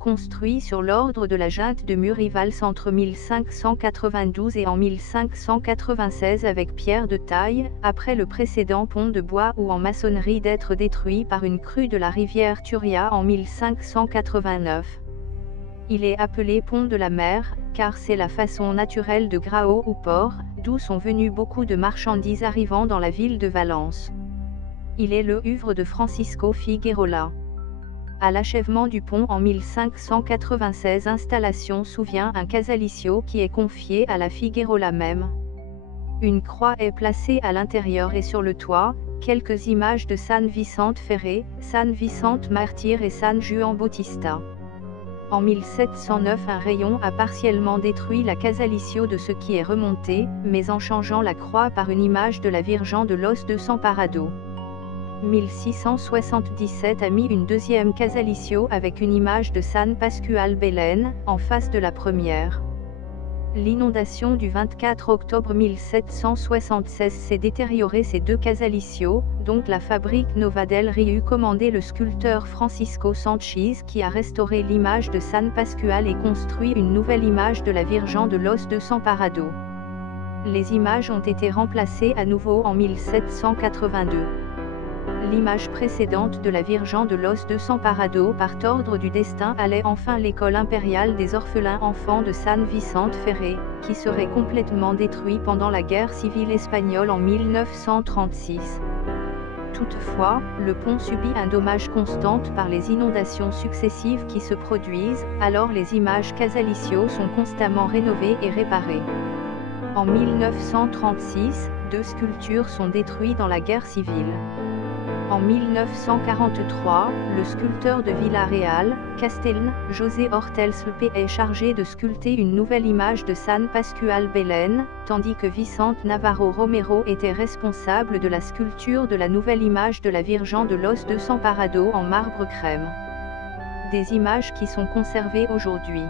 Construit sur l'ordre de la junte de Murivals entre 1592 et en 1596 avec pierre de taille, après le précédent pont de bois ou en maçonnerie d'être détruit par une crue de la rivière Turia en 1589. Il est appelé pont de la mer, car c'est la façon naturelle de Grao ou port, d'où sont venues beaucoup de marchandises arrivant dans la ville de Valence. Il est le œuvre de Francisco Figuerola. À l'achèvement du pont en 1596, installation souvient un casalicio qui est confié à la Figuerola même. Une croix est placée à l'intérieur et sur le toit, quelques images de San Vicente Ferré, San Vicente Martyr et San Juan Bautista. En 1709 un rayon a partiellement détruit la casalicio de ce qui est remonté, mais en changeant la croix par une image de la Vierge de los Desamparados. 1677 a mis une deuxième casalicio avec une image de San Pascual Belén, en face de la première. L'inondation du 24 octobre 1776 s'est détérioré ces deux casalicios, donc la fabrique Nova del Riu commandé le sculpteur Francisco Sanchis qui a restauré l'image de San Pascual et construit une nouvelle image de la Vierge de los Desamparados. Les images ont été remplacées à nouveau en 1782. L'image précédente de la Vierge de los Desamparados par ordre du destin allait enfin l'école impériale des orphelins enfants de San Vicente Ferré, qui serait complètement détruit pendant la guerre civile espagnole en 1936. Toutefois, le pont subit un dommage constant par les inondations successives qui se produisent, alors les images casalicio sont constamment rénovées et réparées. En 1936, deux sculptures sont détruites dans la guerre civile. En 1943, le sculpteur de Villarreal, Castelln, José Hortels Lepe est chargé de sculpter une nouvelle image de San Pascual Belén, tandis que Vicente Navarro Romero était responsable de la sculpture de la nouvelle image de la Vierge de los Desamparados en marbre crème. Des images qui sont conservées aujourd'hui.